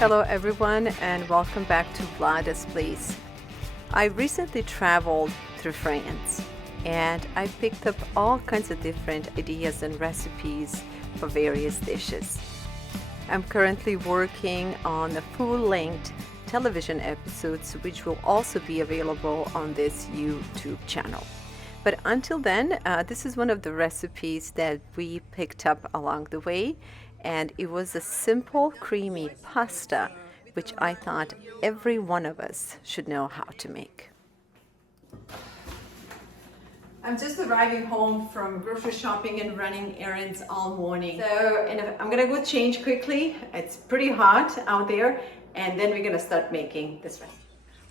Hello everyone and welcome back to VLADA'S place. I recently traveled through France and I picked up all kinds of different ideas and recipes for various dishes. I'm currently working on the full-length television episodes which will also be available on this YouTube channel. But until then, this is one of the recipes that we picked up along the way, and it was a simple creamy pasta which I thought every one of us should know how to make. I'm just arriving home from grocery shopping and running errands all morning. So I'm gonna go change quickly. It's pretty hot out there, and then we're gonna start making this recipe.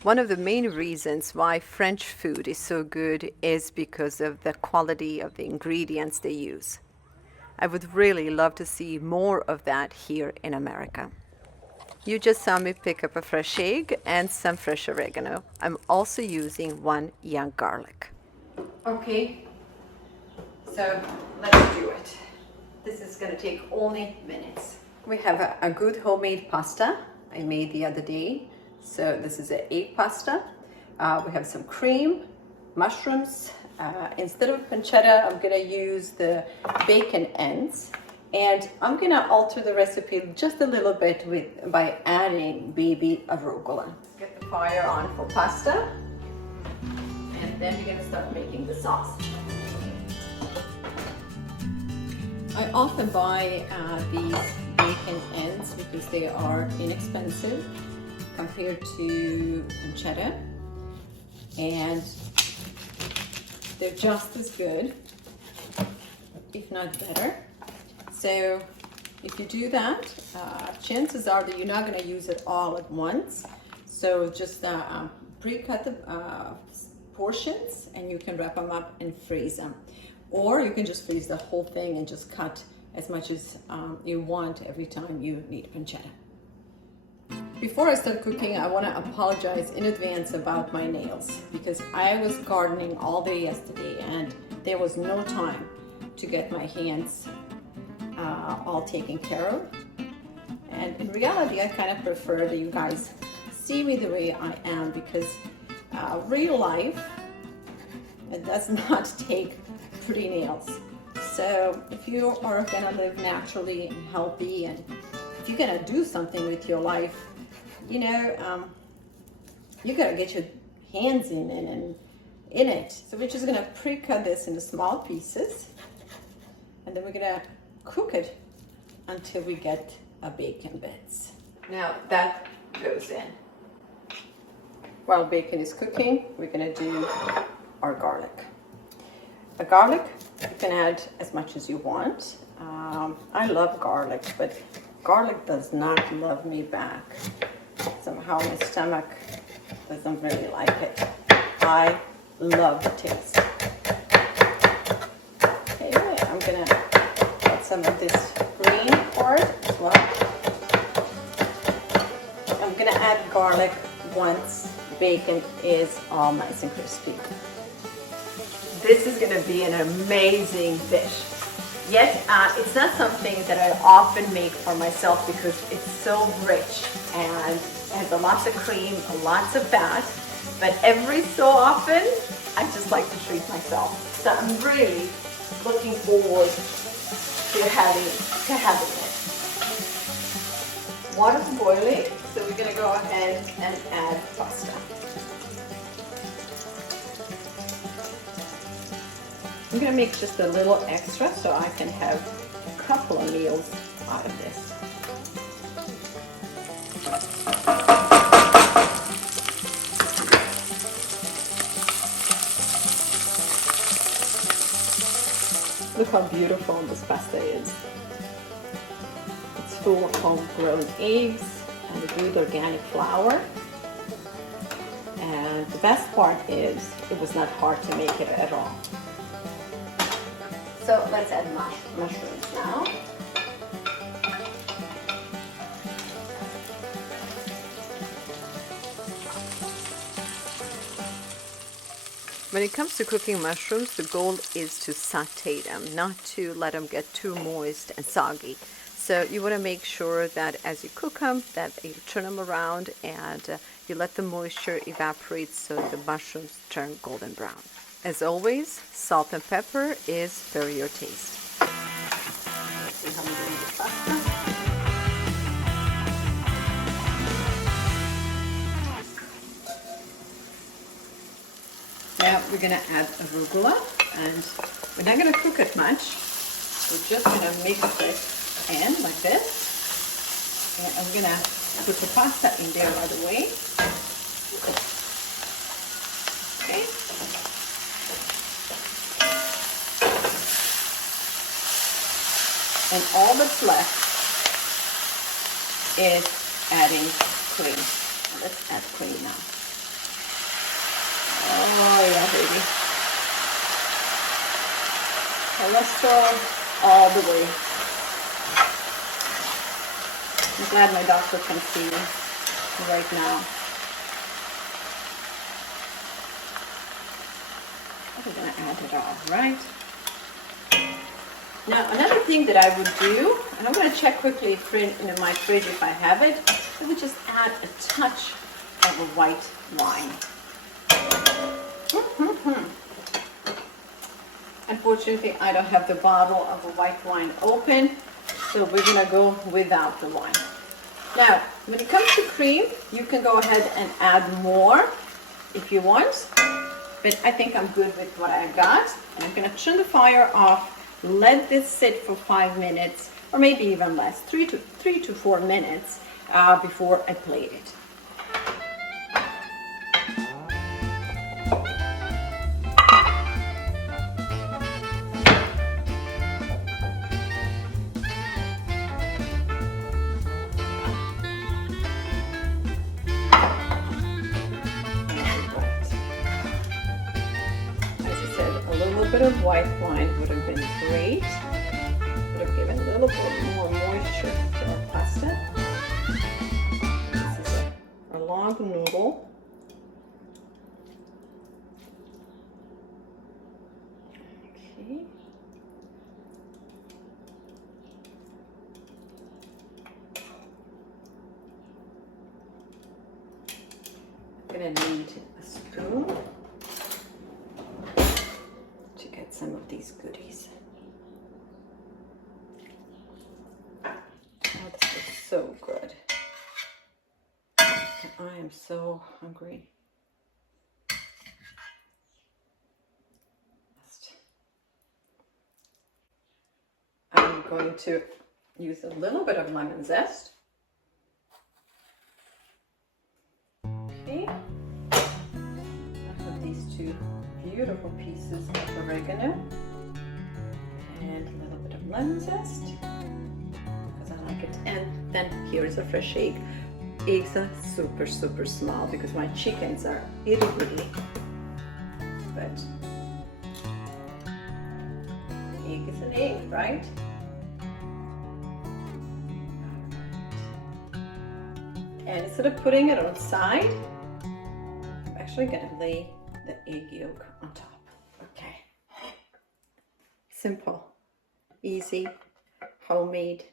One of the main reasons why French food is so good is because of the quality of the ingredients they use. I would really love to see more of that here in America. You just saw me pick up a fresh egg and some fresh oregano. I'm also using one young garlic. Okay, so let's do it. This is going to take only minutes. We have a good homemade pasta I made the other day. So this is an egg pasta. We have some cream, mushrooms. Instead of pancetta, I'm gonna use the bacon ends. And I'm gonna alter the recipe just a little bit by adding baby arugula. Get the fire on for pasta. And then we're gonna start making the sauce. I often buy these bacon ends because they are inexpensive compared to pancetta, and they're just as good, if not better. So if you do that, chances are that you're not going to use it all at once. So just pre-cut the portions, and you can wrap them up and freeze them. Or you can just freeze the whole thing and just cut as much as you want every time you need pancetta. Before I start cooking, I want to apologize in advance about my nails because I was gardening all day yesterday and there was no time to get my hands all taken care of. And in reality, I kind of prefer that you guys see me the way I am because real life, it does not take pretty nails. So if you are gonna live naturally and healthy, and if you're gonna do something with your life, you know, you gotta get your hands in it. So we're just gonna pre-cut this into small pieces, and then we're gonna cook it until we get a bacon bits. Now that goes in. While bacon is cooking, we're gonna do our garlic. The garlic, you can add as much as you want. I love garlic, but garlic does not love me back. Somehow my stomach doesn't really like it. I love the taste. Okay, I'm gonna add some of this green part as well. I'm gonna add garlic once bacon is all nice and crispy. This is gonna be an amazing dish. Yet, it's not something that I often make for myself because it's so rich and it has lots of cream, lots of fat. But every so often, I just like to treat myself. So I'm really looking forward to having it. Water's boiling, so we're gonna go ahead and add pasta. I'm gonna make just a little extra so I can have a couple of meals out of this. Look how beautiful this pasta is. It's full of homegrown eggs and a good organic flour. And the best part is it was not hard to make it at all. So let's add mushrooms now. When it comes to cooking mushrooms, the goal is to saute them, not to let them get too moist and soggy. So you want to make sure that as you cook them, that you turn them around and you let the moisture evaporate so the mushrooms turn golden brown. As always, salt and pepper is for your taste. Let's see how I'm doing the pasta. Now we're going to add arugula, and we're not going to cook it much. We're just going to mix it in like this. And I'm going to put the pasta in there right away. Okay. And all that's left is adding cream. Let's add cream now. Oh yeah, baby. Cholesterol all the way. I'm glad my doctor can see me right now. We're gonna add it all, right? Now another thing that I would do, and I'm gonna check quickly in my fridge if I have it, I would just add a touch of a white wine. Unfortunately, I don't have the bottle of a white wine open, so we're gonna go without the wine. Now, when it comes to cream, you can go ahead and add more if you want, but I think I'm good with what I got. And I'm gonna turn the fire off, let this sit for 5 minutes, or maybe even less, 3 to 4 minutes before I plate it. A bit of white wine would have been great. Would have given a little bit more moisture to our pasta. This is a long noodle. Okay. I'm gonna need a spoon. Some of these goodies. Oh, this is so good. I am so hungry. I'm going to use a little bit of lemon zest. Okay. I have these two beautiful pieces of oregano and a little bit of lemon zest because I like it. And then here's a fresh egg. Eggs are super small because my chickens are itty bitty, but egg is an egg, right? And instead of putting it on side, I'm actually gonna lay the egg yolk on top. Okay. Simple, easy, homemade,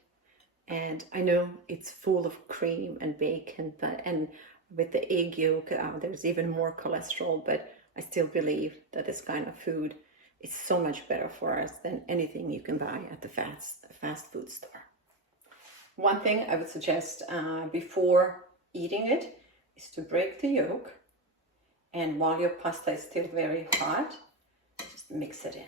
and I know it's full of cream and bacon, and with the egg yolk, there's even more cholesterol, but I still believe that this kind of food is so much better for us than anything you can buy at the fast food store. One thing I would suggest before eating it is to break the yolk. And while your pasta is still very hot, just mix it in.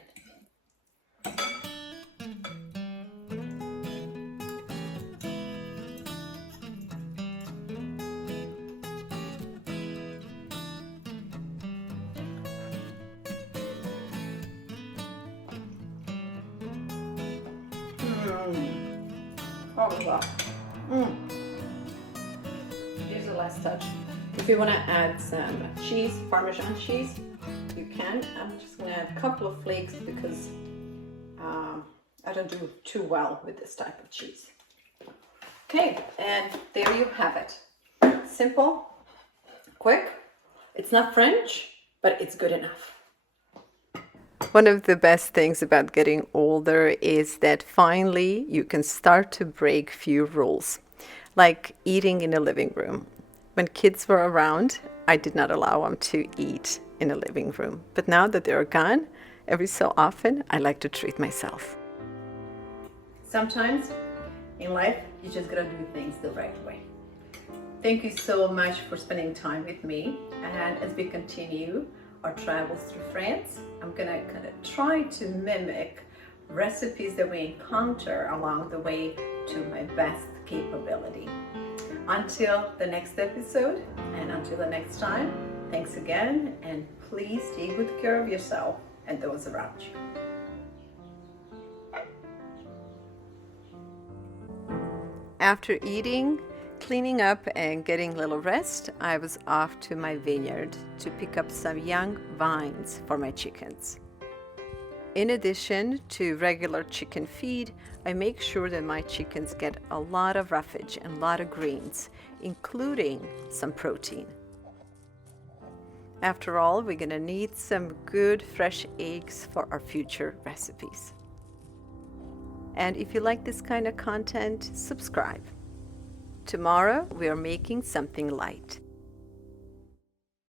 Oh wow. Here's the last touch. If you want to add some cheese, Parmesan cheese, you can. I'm just going to add a couple of flakes because I don't do too well with this type of cheese. Okay, and there you have it. Simple, quick. It's not French, but it's good enough. One of the best things about getting older is that finally you can start to break few rules, like eating in a living room. When kids were around, I did not allow them to eat in a living room. But now that they're gone, every so often, I like to treat myself. Sometimes in life, you just gotta do things the right way. Thank you so much for spending time with me. And as we continue our travels through France, I'm gonna kind of try to mimic recipes that we encounter along the way to my best capability. Until the next episode and until the next time, thanks again, and please take good care of yourself and those around you. After eating, cleaning up, and getting a little rest, I was off to my vineyard to pick up some young vines for my chickens. In addition to regular chicken feed, I make sure that my chickens get a lot of roughage and a lot of greens, including some protein. After all, we're gonna need some good fresh eggs for our future recipes. And if you like this kind of content, subscribe. Tomorrow we are making something light.